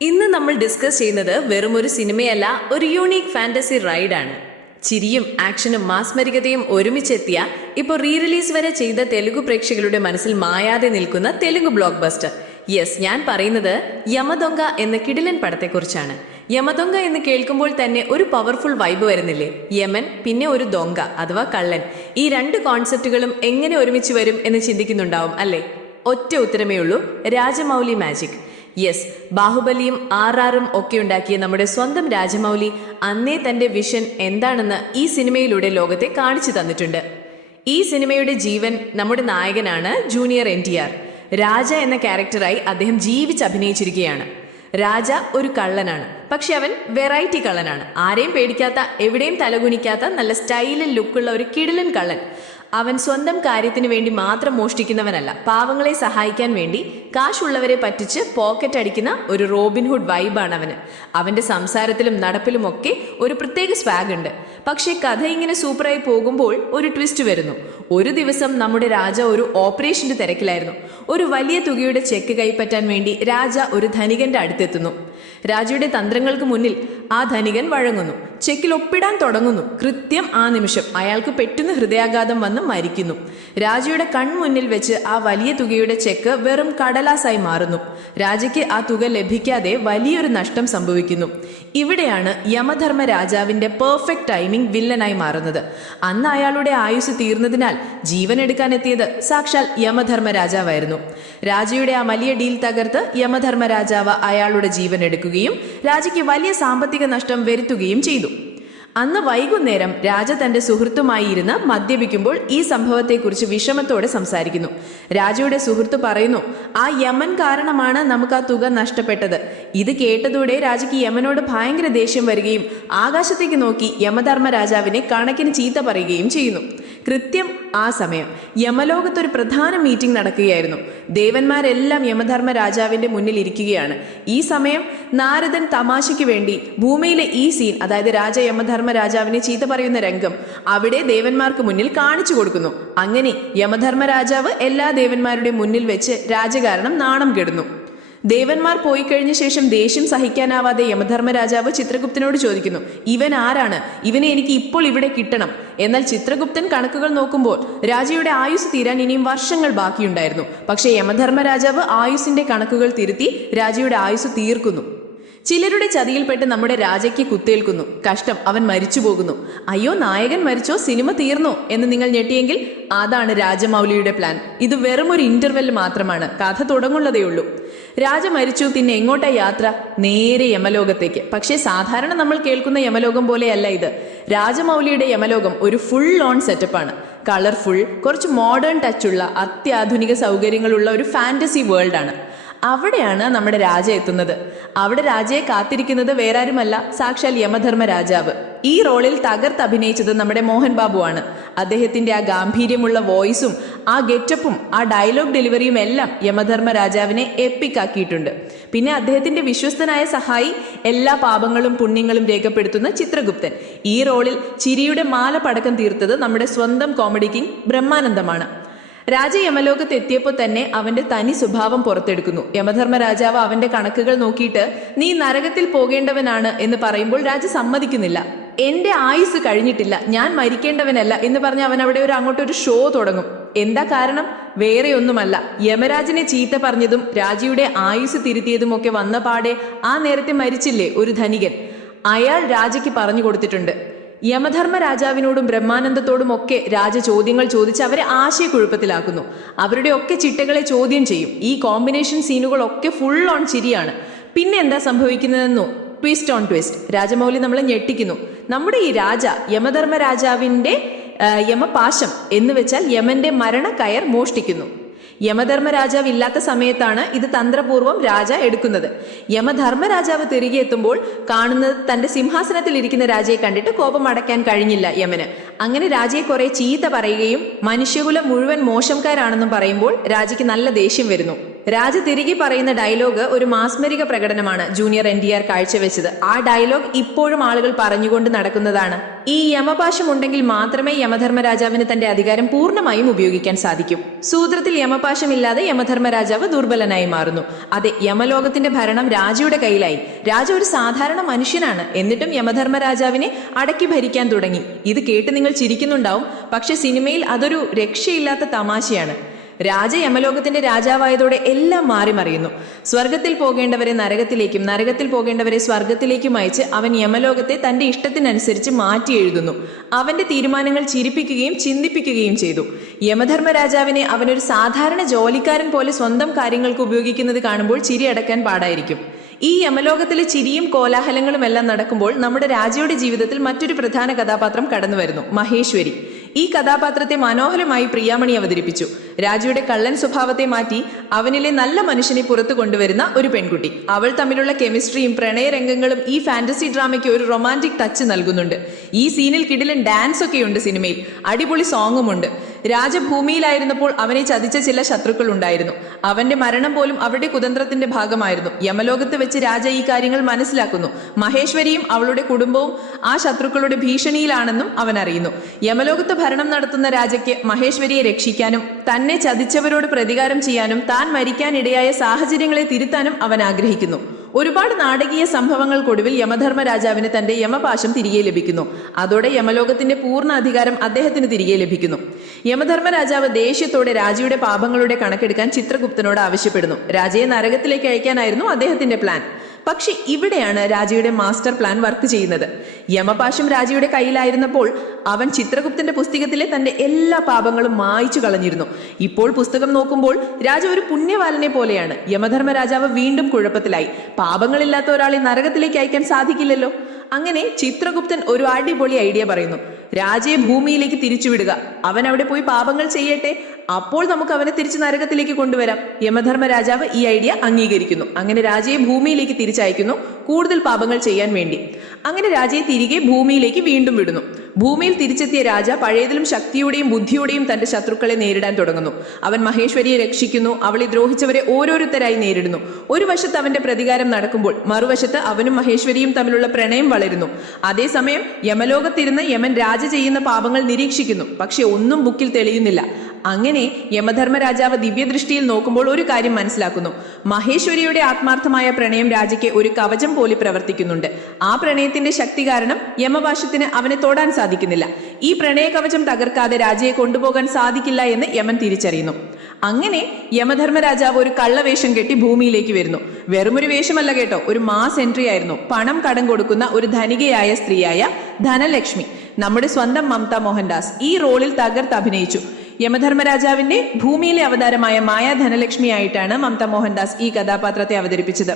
ഇന്ന് നമ്മൾ ഡിസ്കസ് ചെയ്യുന്നത് വെറും ഒരു സിനിമയല്ല ഒരു യൂണീക് ഫാന്റസി റൈഡാണ് ചിരിയും ആക്ഷനും മാസ്മരികതയും ഒരുമിച്ചെത്തിയ ഇപ്പോൾ റീ റിലീസ് വരെ ചെയ്ത തെലുഗു പ്രേക്ഷകരുടെ മനസ്സിൽ മായാതെ നിൽക്കുന്ന തെലുങ്ക് ബ്ലോക്ക് ബസ്റ്റർ യെസ് ഞാൻ പറയുന്നത് യമദൊങ്ക എന്ന കിടിലൻ പടത്തെക്കുറിച്ചാണ്. യമദൊങ്ക എന്ന് കേൾക്കുമ്പോൾ തന്നെ ഒരു പവർഫുൾ വൈബ് വരുന്നില്ലേ? യമൻ പിന്നെ ഒരു ദൊങ്ക അഥവാ കള്ളൻ. ഈ രണ്ട് കോൺസെപ്റ്റുകളും എങ്ങനെ ഒരുമിച്ച് വരും എന്ന് ചിന്തിക്കുന്നുണ്ടാവും അല്ലേ? ഒറ്റ ഉത്തരമേ ഉള്ളൂ രാജമൗലി മാജിക് യെസ് ബാഹുബലിയും ആർ ആറും ഒക്കെ ഉണ്ടാക്കിയ നമ്മുടെ സ്വന്തം രാജമൗലി അന്നേ തന്റെ വിഷൻ എന്താണെന്ന് ഈ സിനിമയിലൂടെ ലോകത്തെ കാണിച്ചു തന്നിട്ടുണ്ട്. ഈ സിനിമയുടെ ജീവൻ നമ്മുടെ നായകനാണ് junior N T R. Raja എന്ന ക്യാരക്ടറായി അദ്ദേഹം ജീവിച്ച് അഭിനയിച്ചിരിക്കുകയാണ്. രാജ ഒരു കള്ളനാണ്. പക്ഷെ അവൻ വെറൈറ്റി കള്ളനാണ്. ആരെയും പേടിക്കാത്ത എവിടെയും തലകുനിക്കാത്ത നല്ല സ്റ്റൈലിൽ ലുക്കുള്ള ഒരു കിടിലൻ കള്ളൻ. അവൻ സ്വന്തം കാര്യത്തിന് വേണ്ടി മാത്രം മോഷ്ടിക്കുന്നവനല്ല. പാവങ്ങളെ സഹായിക്കാൻ വേണ്ടി കാശുള്ളവരെ പറ്റിച്ച് പോക്കറ്റ് അടിക്കുന്ന ഒരു റോബിൻഹുഡ് വൈബാണ് അവന്. അവന്റെ സംസാരത്തിലും നടപ്പിലും ഒക്കെ ഒരു പ്രത്യേക സ്വാഗ് ഉണ്ട്. പക്ഷേ കഥ ഇങ്ങനെ സൂപ്പറായി പോകുമ്പോൾ ഒരു ട്വിസ്റ്റ് വരുന്നു. ഒരു ദിവസം നമ്മുടെ രാജ ഒരു ഓപ്പറേഷന്റെ തിരക്കിലായിരുന്നു. ഒരു വലിയ തുകയുടെ ചെക്ക് കൈപ്പറ്റാൻ വേണ്ടി രാജ ഒരു ധനികന്റെ അടുത്തെത്തുന്നു. രാജയുടെ തന്ത്രങ്ങൾക്ക് മുന്നിൽ ആ ധനികൻ വഴങ്ങുന്നു. ചെക്കിൽ ഒപ്പിടാൻ തുടങ്ങുന്നു. കൃത്യം ആ നിമിഷം അയാൾക്ക് പെട്ടെന്ന് ഹൃദയാഘാതം വന്ന് മരിക്കുന്നു. രാജയുടെ കൺമുന്നിൽ വെച്ച് ആ വലിയ തുകയുടെ ചെക്ക് വെറും കടലാസായി മാറുന്നു. രാജയ്ക്ക് ആ തുക ലഭിക്കാതെ വലിയൊരു നഷ്ടം സംഭവിക്കുന്നു. ഇവിടെയാണ് യമധർമ്മ രാജാവിന്റെ പെർഫെക്റ്റ് ടൈമിംഗ് വില്ലനായി മാറുന്നത്. അന്ന് അയാളുടെ ആയുസ് തീർന്നതിനാൽ ജീവൻ എടുക്കാനെത്തിയത് സാക്ഷാൽ യമധർമ്മ രാജാവായിരുന്നു. രാജയുടെ ആ വലിയ ഡീൽ തകർത്ത് യമധർമ്മ രാജാവ് അയാളുടെ ജീവൻ എടുക്കുകയും രാജയ്ക്ക് വലിയ സാമ്പത്തിക നഷ്ടം വരുത്തുകയും ചെയ്തു. അന്ന് വൈകുന്നേരം രാജ തന്റെ സുഹൃത്തുമായി ഇരുന്ന് മദ്യപിക്കുമ്പോൾ ഈ സംഭവത്തെക്കുറിച്ച് വിഷമത്തോടെ സംസാരിക്കുന്നു. രാജയുടെ സുഹൃത്ത് പറയുന്നു ആ യമൻ കാരണമാണ് നമുക്ക് ആ തുക നഷ്ടപ്പെട്ടത്. ഇത് കേട്ടതോടെ രാജയ്ക്ക് യമനോട് ഭയങ്കര ദേഷ്യം വരികയും ആകാശത്തേക്ക് നോക്കി യമധർമ്മ രാജാവിനെ കണക്കിന് ചീത്ത പറയുകയും ചെയ്യുന്നു. കൃത്യം ആ സമയം. യമലോകത്ത് ഒരു പ്രധാന മീറ്റിംഗ് നടക്കുകയായിരുന്നു. ദേവന്മാരെല്ലാം യമധർമ്മ രാജാവിന്റെ മുന്നിൽ ഇരിക്കുകയാണ്. ഈ സമയം നാരദൻ തമാശയ്ക്ക് വേണ്ടി ഭൂമിയിലെ ഈ സീൻ അതായത് രാജ യമധർമ്മ രാജാവിനെ ചീത്ത പറയുന്ന രംഗം അവിടെ ദേവന്മാർക്ക് മുന്നിൽ കാണിച്ചു കൊടുക്കുന്നു. അങ്ങനെ യമധർമ്മ രാജാവ് എല്ലാ ദേവന്മാരുടെ മുന്നിൽ വെച്ച് രാജകാരണം നാണം കെടുന്നു. ദേവന്മാർ പോയി കഴിഞ്ഞ ശേഷം ദേഷ്യം സഹിക്കാനാവാതെ യമധർമ്മരാജാവ് ചിത്രഗുപ്തനോട് ചോദിക്കുന്നു ഇവൻ ആരാണ്? ഇവനെ എനിക്ക് ഇപ്പോൾ ഇവിടെ കിട്ടണം. എന്നാൽ ചിത്രഗുപ്തൻ കണക്കുകൾ നോക്കുമ്പോൾ രാജയുടെ ആയുസ് തീരാൻ ഇനിയും വർഷങ്ങൾ ബാക്കിയുണ്ടായിരുന്നു. പക്ഷേ യമധർമ്മ രാജാവ് ആയുസിന്റെ കണക്കുകൾ തിരുത്തി രാജയുടെ ആയുസ് തീർക്കുന്നു. ചിലരുടെ ചതിയിൽപ്പെട്ട് നമ്മുടെ രാജയ്ക്ക് കുത്തേൽക്കുന്നു. കഷ്ടം അവൻ മരിച്ചു പോകുന്നു അയ്യോ നായകൻ മരിച്ചോ? സിനിമ തീർന്നോ? എന്ന് നിങ്ങൾ ഞെട്ടിയെങ്കിൽ അതാണ് രാജമൗലിയുടെ പ്ലാൻ. ഇത് വെറും ഒരു ഇന്റർവെൽ മാത്രമാണ്. കഥ തുടങ്ങുള്ളതേ ഉള്ളൂ. രാജ മരിച്ചു പിന്നെ എങ്ങോട്ടാ യാത്ര? നേരെ യമലോകത്തേക്ക്. പക്ഷേ സാധാരണ നമ്മൾ കേൾക്കുന്ന യമലോകം പോലെയല്ല ഇത്. രാജമൗലിയുടെ യമലോകം ഒരു ഫുൾ ഓൺ സെറ്റപ്പാണ് കളർഫുൾ കുറച്ച് മോഡേൺ ടച്ചുള്ള അത്യാധുനിക സൗകര്യങ്ങളുള്ള ഒരു ഫാന്റസി വേൾഡാണ് അവിടെയാണ് നമ്മുടെ രാജ എത്തുന്നത്. അവിടെ രാജയെ കാത്തിരിക്കുന്നത് വേറാരുമല്ല സാക്ഷാൽ യമധർമ്മ രാജാവ്. ഈ റോളിൽ തകർത്ത് അഭിനയിച്ചത് നമ്മുടെ മോഹൻ ബാബുവാണ്. അദ്ദേഹത്തിന്റെ ആ ഗാംഭീര്യമുള്ള വോയിസും ആ ഗെറ്റപ്പും ആ ഡയലോഗ് ഡെലിവറിയും എല്ലാം യമധർമ്മ രാജാവിനെ എപ്പിക്കാക്കിയിട്ടുണ്ട് പിന്നെ അദ്ദേഹത്തിന്റെ വിശ്വസ്തനായ സഹായി എല്ലാ പാപങ്ങളും പുണ്യങ്ങളും രേഖപ്പെടുത്തുന്ന ചിത്രഗുപ്തൻ. ഈ റോളിൽ ചിരിയുടെ മാല പടക്കം തീർത്തത് നമ്മുടെ സ്വന്തം കോമഡി കിങ് ബ്രഹ്മാനന്ദമാണ്. രാജ യമലോകത്ത് എത്തിയപ്പോൾ തന്നെ അവന്റെ തനി സ്വഭാവം പുറത്തെടുക്കുന്നു. യമധർമ്മ രാജാവ് അവന്റെ കണക്കുകൾ നോക്കിയിട്ട് നീ നരകത്തിൽ പോകേണ്ടവനാണ് എന്ന് പറയുമ്പോൾ രാജ സമ്മതിക്കുന്നില്ല. എന്റെ ആയുസ് കഴിഞ്ഞിട്ടില്ല. ഞാൻ മരിക്കേണ്ടവനല്ല എന്ന് പറഞ്ഞ് അവൻ അവിടെ ഒരു അങ്ങോട്ട് ഒരു ഷോ തുടങ്ങും. എന്താ കാരണം? വേറെ ഒന്നുമല്ല യമരാജനെ ചീത്ത പറഞ്ഞതും രാജയുടെ ആയുസ് തിരുത്തിയതും ഒക്കെ വന്ന പാടെ ആ നേരത്തെ മരിച്ചില്ലേ ഒരു ധനികൻ? അയാൾ രാജയ്ക്ക് പറഞ്ഞു കൊടുത്തിട്ടുണ്ട്. യമധർമ്മ രാജാവിനോടും ബ്രഹ്മാനന്ദത്തോടും ഒക്കെ രാജ ചോദ്യങ്ങൾ ചോദിച്ച് അവരെ ആശയക്കുഴപ്പത്തിലാക്കുന്നു. അവരുടെ ഒക്കെ ചിട്ടകളെ ചോദ്യം ചെയ്യും. ഈ കോമ്പിനേഷൻ സീനുകളൊക്കെ ഫുൾ ഓൺ ചിരിയാണ്. പിന്നെ എന്താ സംഭവിക്കുന്നതെന്നോ? ട്വിസ്റ്റ് ഓൺ ട്വിസ്റ്റ് രാജമൗലി നമ്മളെ ഞെട്ടിക്കുന്നു. നമ്മുടെ ഈ രാജ യമധർമ്മ രാജാവിന്റെ യമപാശം എന്ന് വെച്ചാൽ യമന്റെ മരണ കയർ മോഷ്ടിക്കുന്നു. യമധർമ്മ രാജാവ് ഇല്ലാത്ത സമയത്താണ് ഇത് തന്ത്രപൂർവം രാജ എടുക്കുന്നത്. യമധർമ്മ രാജാവ് തിരികെ എത്തുമ്പോൾ കാണുന്നത് തന്റെ സിംഹാസനത്തിൽ ഇരിക്കുന്ന രാജയെ കണ്ടിട്ട് കോപം അടയ്ക്കാൻ കഴിഞ്ഞില്ല യമന്. അങ്ങനെ രാജയെ കുറെ ചീത്ത പറയുകയും മനുഷ്യകുലം മുഴുവൻ മോശംകാരാണെന്നും പറയുമ്പോൾ രാജയ്ക്ക് നല്ല ദേഷ്യം വരുന്നു. രാജ തിരികെ പറയുന്ന ഡയലോഗ് ഒരു മാസ്മരിക പ്രകടനമാണ് ജൂനിയർ എൻ ഡി ആർ കാഴ്ചവെച്ചത്. ആ ഡയലോഗ് ഇപ്പോഴും ആളുകൾ പറഞ്ഞുകൊണ്ട് നടക്കുന്നതാണ്. ഈ യമപാശം ഉണ്ടെങ്കിൽ മാത്രമേ യമധർമ്മരാജാവിന് തന്റെ അധികാരം പൂർണമായും ഉപയോഗിക്കാൻ സാധിക്കൂ. സൂത്രത്തിൽ യമപാശമില്ലാതെ യമധർമ്മരാജാവ് ദുർബലനായി മാറുന്നു. അതെ യമലോകത്തിന്റെ ഭരണം രാജയുടെ കയ്യിലായി. രാജ ഒരു സാധാരണ മനുഷ്യനാണ്. എന്നിട്ടും യമധർമ്മരാജാവിനെ അടക്കി ഭരിക്കാൻ തുടങ്ങി. ഇത് കേട്ട് നിങ്ങൾ ചിരിക്കുന്നുണ്ടാവും. പക്ഷെ സിനിമയിൽ അതൊരു രക്ഷയില്ലാത്ത തമാശയാണ്. രാജ യമലോകത്തിന്റെ രാജാവായതോടെ എല്ലാം മാറി മറിയുന്നു. സ്വർഗത്തിൽ പോകേണ്ടവരെ നരകത്തിലേക്കും നരകത്തിൽ പോകേണ്ടവരെ സ്വർഗത്തിലേക്കും അയച്ച് അവൻ യമലോകത്തെ തന്റെ ഇഷ്ടത്തിനനുസരിച്ച് മാറ്റി എഴുതുന്നു. അവന്റെ തീരുമാനങ്ങൾ ചിരിപ്പിക്കുകയും ചിന്തിപ്പിക്കുകയും ചെയ്തു. യമധർമ്മ രാജാവിനെ അവനൊരു സാധാരണ ജോലിക്കാരൻ പോലെ സ്വന്തം കാര്യങ്ങൾക്ക് ഉപയോഗിക്കുന്നത് കാണുമ്പോൾ ചിരി അടക്കാൻ പാടായിരിക്കും. ഈ യമലോകത്തിലെ ചിരിയും കോലാഹലങ്ങളും എല്ലാം നടക്കുമ്പോൾ നമ്മുടെ രാജയുടെ ജീവിതത്തിൽ മറ്റൊരു പ്രധാന കഥാപാത്രം കടന്നു വരുന്നു മഹേശ്വരി. ഈ കഥാപാത്രത്തെ മനോഹരമായി പ്രിയാമണി അവതരിപ്പിച്ചു. രാജയുടെ കള്ളൻ സ്വഭാവത്തെ മാറ്റി അവനിലെ നല്ല മനുഷ്യനെ പുറത്തു കൊണ്ടുവരുന്ന ഒരു പെൺകുട്ടി. അവൾ തമ്മിലുള്ള കെമിസ്ട്രിയും പ്രണയരംഗങ്ങളും ഈ ഫാന്റസി ഡ്രാമയ്ക്ക് ഒരു റൊമാന്റിക് ടച്ച് നൽകുന്നുണ്ട്. ഈ സീനിൽ കിടിലൻ ഡാൻസ് ഒക്കെയുണ്ട് സിനിമയിൽ. അടിപൊളി സോങ്ങുമുണ്ട്. രാജഭൂമിയിലായിരുന്നപ്പോൾ അവനെ ചതിച്ച ചില ശത്രുക്കൾ ഉണ്ടായിരുന്നു അവന്റെ മരണം പോലും അവരുടെ കുതന്ത്രത്തിന്റെ ഭാഗമായിരുന്നു. യമലോകത്ത് വെച്ച് രാജ ഈ കാര്യങ്ങൾ മനസ്സിലാക്കുന്നു. മഹേശ്വരിയും അവളുടെ കുടുംബവും ആ ശത്രുക്കളുടെ ഭീഷണിയിലാണെന്നും അവൻ അറിയുന്നു. യമലോകത്ത് ഭരണം നടത്തുന്ന രാജയ്ക്ക് മഹേശ്വരിയെ രക്ഷിക്കാനും തന്നെ ചതിച്ചവരോട് പ്രതികാരം ചെയ്യാനും താൻ മരിക്കാനിടയായ സാഹചര്യങ്ങളെ തിരുത്താനും അവൻ ആഗ്രഹിക്കുന്നു. ഒരുപാട് നാടകീയ സംഭവങ്ങൾക്കൊടുവിൽ യമധർമ്മ രാജാവിന് തന്റെ യമപാശം തിരികെ ലഭിക്കുന്നു. അതോടെ യമലോകത്തിന്റെ പൂർണ അധികാരം അദ്ദേഹത്തിന് തിരികെ ലഭിക്കുന്നു. യമധർമ്മ രാജാവ് ദേഷ്യത്തോടെ രാജയുടെ പാപങ്ങളുടെ കണക്കെടുക്കാൻ ചിത്രഗുപ്തനോട് ആവശ്യപ്പെടുന്നു. രാജയെ നരകത്തിലേക്ക് അയക്കാനായിരുന്നു അദ്ദേഹത്തിന്റെ പ്ലാൻ പക്ഷെ ഇവിടെയാണ് രാജയുടെ മാസ്റ്റർ പ്ലാൻ വർക്ക് ചെയ്യുന്നത്. യമപാശം രാജയുടെ കയ്യിലായിരുന്നപ്പോൾ അവൻ ചിത്രഗുപ്തന്റെ പുസ്തകത്തിലെ തന്റെ എല്ലാ പാപങ്ങളും മായിച്ചു കളഞ്ഞിരുന്നു. ഇപ്പോൾ പുസ്തകം നോക്കുമ്പോൾ രാജ ഒരു പുണ്യവാലനെ പോലെയാണ്. യമധർമ്മ രാജാവ് വീണ്ടും കുഴപ്പത്തിലായി. പാപങ്ങളില്ലാത്ത ഒരാളെ നരകത്തിലേക്ക് അയക്കാൻ സാധിക്കില്ലല്ലോ. അങ്ങനെ ചിത്രഗുപ്തൻ ഒരു അടിപൊളി ഐഡിയ പറയുന്നു. രാജയെ ഭൂമിയിലേക്ക് തിരിച്ചുവിടുക. അവൻ അവിടെ പോയി പാപങ്ങൾ ചെയ്യട്ടെ? അപ്പോൾ നമുക്ക് അവനെ തിരിച്ച് നരകത്തിലേക്ക് കൊണ്ടുവരാം. യമധർമ്മ രാജാവ് ഈ ഐഡിയ അംഗീകരിക്കുന്നു. അങ്ങനെ രാജയെ ഭൂമിയിലേക്ക് തിരിച്ചയക്കുന്നു കൂടുതൽ പാപങ്ങൾ ചെയ്യാൻ വേണ്ടി. അങ്ങനെ രാജയെ തിരികെ ഭൂമിയിലേക്ക് വീണ്ടും വിടുന്നു. ഭൂമിയിൽ തിരിച്ചെത്തിയ രാജ പഴയതിലും ശക്തിയുടെയും ബുദ്ധിയുടെയും തന്റെ ശത്രുക്കളെ നേരിടാൻ തുടങ്ങുന്നു. അവൻ മഹേശ്വരിയെ രക്ഷിക്കുന്നു അവളെ ദ്രോഹിച്ചവരെ ഓരോരുത്തരായി നേരിടുന്നു. ഒരു വശത്ത് അവന്റെ പ്രതികാരം നടക്കുമ്പോൾ മറുവശത്ത് അവനും മഹേശ്വരിയും തമ്മിലുള്ള പ്രണയം വളരുന്നു. അതേസമയം യമലോകത്തിരുന്ന് യമൻ രാജ ചെയ്യുന്ന പാപങ്ങൾ നിരീക്ഷിക്കുന്നു. പക്ഷെ ഒന്നും ബുക്കിൽ തെളിയുന്നില്ല. അങ്ങനെ യമധർമ്മരാജാവ് ദിവ്യദൃഷ്ടിയിൽ നോക്കുമ്പോൾ ഒരു കാര്യം മനസ്സിലാക്കുന്നു. മഹേശ്വരിയുടെ ആത്മാർത്ഥമായ പ്രണയം രാജയ്ക്ക് ഒരു കവചം പോലെ പ്രവർത്തിക്കുന്നുണ്ട്. ആ പ്രണയത്തിന്റെ ശക്തി കാരണം യമവാശത്തിന് അവനെ തൊടാൻ സാധിക്കുന്നില്ല. ഈ പ്രണയ കവചം തകർക്കാതെ രാജയെ കൊണ്ടുപോകാൻ സാധിക്കില്ല എന്ന് യമൻ തിരിച്ചറിയുന്നു. അങ്ങനെ യമധർമ്മ രാജാവ് ഒരു കള്ളവേഷം കെട്ടി ഭൂമിയിലേക്ക് വരുന്നു. വെറുമൊരു വേഷമല്ല കേട്ടോ ഒരു മാസ് എൻട്രി ആയിരുന്നു. പണം കടം കൊടുക്കുന്ന ഒരു ധനികയായ സ്ത്രീയായ ധനലക്ഷ്മി. നമ്മുടെ സ്വന്തം മമത മോഹൻദാസ് ഈ റോളിൽ തകർത്ത് അഭിനയിച്ചു. യമധർമ്മരാജാവിന്റെ ഭൂമിയിലെ അവതാരമായ മായ ധനലക്ഷ്മിയായിട്ടാണ് മമത മോഹൻദാസ് ഈ കഥാപാത്രത്തെ അവതരിപ്പിച്ചത്.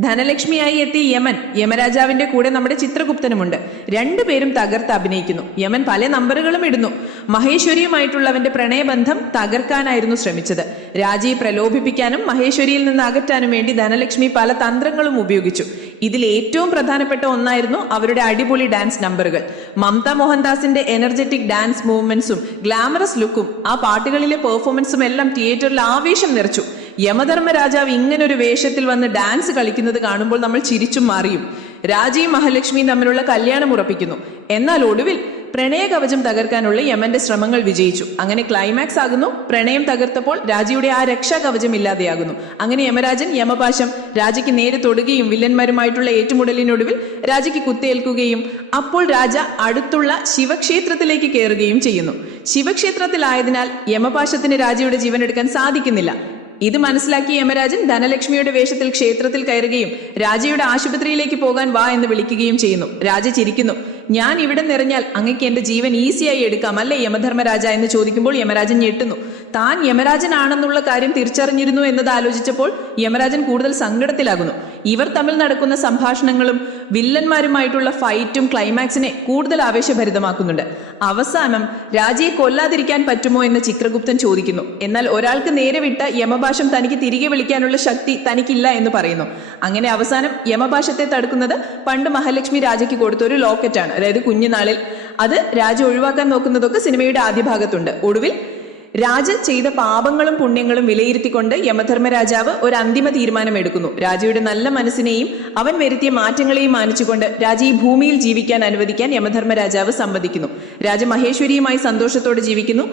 ധനലക്ഷ്മിയായി എത്തിയ യമൻ യമരാജാവിന്റെ കൂടെ നമ്മുടെ ചിത്രഗുപ്തനുമുണ്ട്. രണ്ടുപേരും തകർത്ത് അഭിനയിക്കുന്നു. യമൻ പല നമ്പറുകളും ഇടുന്നു. മഹേശ്വരിയുമായിട്ടുള്ളവന്റെ പ്രണയബന്ധം തകർക്കാനായിരുന്നു ശ്രമിച്ചത്. രാജയെ പ്രലോഭിപ്പിക്കാനും മഹേശ്വരിയിൽ നിന്ന് അകറ്റാനും വേണ്ടി ധനലക്ഷ്മി പല തന്ത്രങ്ങളും ഉപയോഗിച്ചു. ഇതിൽ ഏറ്റവും പ്രധാനപ്പെട്ട ഒന്നായിരുന്നു അവരുടെ അടിപൊളി ഡാൻസ് നമ്പറുകൾ മമത മോഹൻദാസിന്റെ എനർജറ്റിക് ഡാൻസ് മൂവ്മെന്റ്സും ഗ്ലാമറസ് ലുക്കും ആ പാട്ടുകളിലെ പെർഫോമൻസും എല്ലാം തിയേറ്ററിൽ ആവേശം നിറച്ചു. യമധർമ്മ രാജാവ് ഒരു വേഷത്തിൽ വന്ന് ഡാൻസ് കളിക്കുന്നത് കാണുമ്പോൾ നമ്മൾ ചിരിച്ചും മാറിയും. രാജയും മഹാലക്ഷ്മിയും തമ്മിലുള്ള കല്യാണം ഉറപ്പിക്കുന്നു. എന്നാൽ ഒടുവിൽ പ്രണയ കവചം തകർക്കാനുള്ള യമന്റെ ശ്രമങ്ങൾ വിജയിച്ചു. അങ്ങനെ ക്ലൈമാക്സ് ആകുന്നു. പ്രണയം തകർത്തപ്പോൾ രാജയുടെ ആ രക്ഷാ കവചം ഇല്ലാതെയാകുന്നു. അങ്ങനെ യമരാജൻ യമപാശം രാജയ്ക്ക് നേരെ തൊടുകയും വില്ലന്മാരുമായിട്ടുള്ള ഏറ്റുമുടലിനൊടുവിൽ രാജയ്ക്ക് കുത്തേൽക്കുകയും അപ്പോൾ രാജ അടുത്തുള്ള ശിവക്ഷേത്രത്തിലേക്ക് കയറുകയും ചെയ്യുന്നു. ശിവക്ഷേത്രത്തിലായതിനാൽ യമപാശത്തിന് രാജയുടെ ജീവൻ എടുക്കാൻ സാധിക്കുന്നില്ല. ഇത് മനസ്സിലാക്കിയ യമരാജൻ ധനലക്ഷ്മിയുടെ വേഷത്തിൽ ക്ഷേത്രത്തിൽ കയറുകയും രാജയുടെ ആശുപത്രിയിലേക്ക് പോകാൻ വാ എന്ന് വിളിക്കുകയും ചെയ്യുന്നു. രാജ ചിരിക്കുന്നു. ഞാൻ ഇവിടെ നിറഞ്ഞാൽ അങ്ങക്ക് എന്റെ ജീവൻ ഈസിയായി എടുക്കാം. അല്ലേ യമധർമ്മരാജ എന്ന് ചോദിക്കുമ്പോൾ യമരാജൻ ഞെട്ടുന്നു. താൻ യമരാജനാണെന്നുള്ള കാര്യം തിരിച്ചറിഞ്ഞിരുന്നു എന്നത് ആലോചിച്ചപ്പോൾ യമരാജൻ കൂടുതൽ സങ്കടത്തിലാകുന്നു. ഇവർ തമ്മിൽ നടക്കുന്ന സംഭാഷണങ്ങളും വില്ലന്മാരുമായിട്ടുള്ള ഫൈറ്റും ക്ലൈമാക്സിനെ കൂടുതൽ ആവേശഭരിതമാക്കുന്നുണ്ട്. അവസാനം രാജയെ കൊല്ലാതിരിക്കാൻ പറ്റുമോ എന്ന് ചിത്രഗുപ്തൻ ചോദിക്കുന്നു. എന്നാൽ ഒരാൾക്ക് നേരെ വിട്ട യമഭാഷം തനിക്ക് തിരികെ വിളിക്കാനുള്ള ശക്തി തനിക്കില്ല എന്ന് പറയുന്നു. അങ്ങനെ അവസാനം യമഭാഷത്തെ തടുക്കുന്നത് പണ്ട് മഹാലക്ഷ്മി രാജയ്ക്ക് കൊടുത്ത ഒരു ലോക്കറ്റാണ്. അതായത് കുഞ്ഞുനാളിൽ. അത് രാജ ഒഴിവാക്കാൻ നോക്കുന്നതൊക്കെ സിനിമയുടെ ആദ്യ ഭാഗത്തുണ്ട് ഒടുവിൽ രാജ ചെയ്ത പാപങ്ങളും പുണ്യങ്ങളും വിലയിരുത്തിക്കൊണ്ട് യമധർമ്മരാജാവ് ഒരു അന്തിമ തീരുമാനം എടുക്കുന്നു രാജയുടെ നല്ല മനസ്സിനെയും അവൻ വരുത്തിയ മാറ്റങ്ങളെയും മാനിച്ചുകൊണ്ട് രാജ ഈ ഭൂമിയിൽ ജീവിക്കാൻ അനുവദിക്കാൻ യമധർമ്മരാജാവ് സമ്മതിക്കുന്നു. രാജ മഹേശ്വരിയുമായി സന്തോഷത്തോടെ ജീവിക്കുന്നു.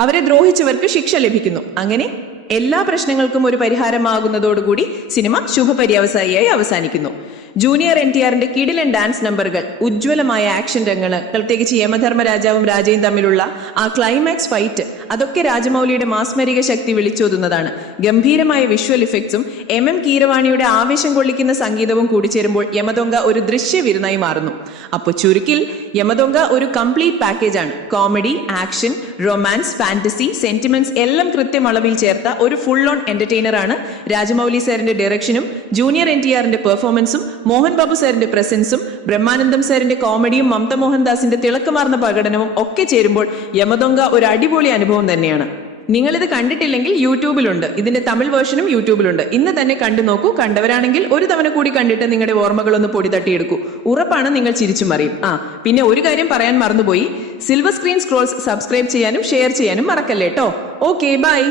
അവരെ ദ്രോഹിച്ചവർക്ക് ശിക്ഷ ലഭിക്കുന്നു. അങ്ങനെ എല്ലാ പ്രശ്നങ്ങൾക്കും ഒരു പരിഹാരമാകുന്നതോടുകൂടി സിനിമ ശുഭപര്യവസായിയായി അവസാനിക്കുന്നു. ജൂനിയർ എൻ ടി ആറിന്റെ കിടിലൻ ഡാൻസ് നമ്പറുകൾ ഉജ്ജ്വലമായ ആക്ഷൻ രംഗങ്ങൾ പ്രത്യേകിച്ച് യമധർമ്മ രാജാവും രാജയും തമ്മിലുള്ള ആ ക്ലൈമാക്സ് ഫൈറ്റ് അതൊക്കെ രാജമൗലിയുടെ മാസ്മരിക ശക്തി വിളിച്ചോതുന്നതാണ്. ഗംഭീരമായ വിഷ്വൽ ഇഫക്ട്സും എം എം കീരവാണിയുടെ ആവേശം കൊള്ളിക്കുന്ന സംഗീതവും കൂടിച്ചേരുമ്പോൾ യമദൊങ്ക ഒരു ദൃശ്യ വിരുന്നായി മാറുന്നു. അപ്പോൾ ചുരുക്കിൽ യമദൊങ്ക ഒരു കംപ്ലീറ്റ് പാക്കേജാണ് comedy action romance fantasy sentiments എല്ലാം കൃത്യം അളവിൽ ചേർത്ത ഒരു ഫുൾ ഓൺ എന്റർടൈനർ ആണ് രാജമൗലി സാറിന്റെ ഡയറക്ഷനും ജൂനിയർ എൻ ടി ആറിന്റെ പെർഫോമൻസും മോഹൻ ബാബു സാറിന്റെ പ്രസൻസും ബ്രഹ്മാനന്ദം സാറിന്റെ കോമഡിയും മമത മോഹൻദാസിന്റെ തിളക്കമാർന്ന പ്രകടനവും ഒക്കെ ചേരുമ്പോൾ യമദൊങ്ക ഒരു അടിപൊളി അനുഭവം തന്നെയാണ്. നിങ്ങളിത് കണ്ടിട്ടില്ലെങ്കിൽ യൂട്യൂബിലുണ്ട്. ഇതിന്റെ തമിഴ് വേർഷനും യൂട്യൂബിലുണ്ട്. ഇന്ന് തന്നെ കണ്ടു നോക്കൂ. കണ്ടവരാണെങ്കിൽ ഒരു തവണ കൂടി കണ്ടിട്ട് നിങ്ങളുടെ ഓർമ്മകളൊന്ന് പൊടി തട്ടിയെടുക്കൂ. ഉറപ്പാണ് നിങ്ങൾ ചിരിച്ചു മറിയും. ആ പിന്നെ ഒരു കാര്യം പറയാൻ മറന്നുപോയി. സിൽവർ സ്ക്രീൻ സ്ക്രോൾസ് സബ്സ്ക്രൈബ് ചെയ്യാനും ഷെയർ ചെയ്യാനും മറക്കല്ലേട്ടോ ഓക്കെ ബൈ.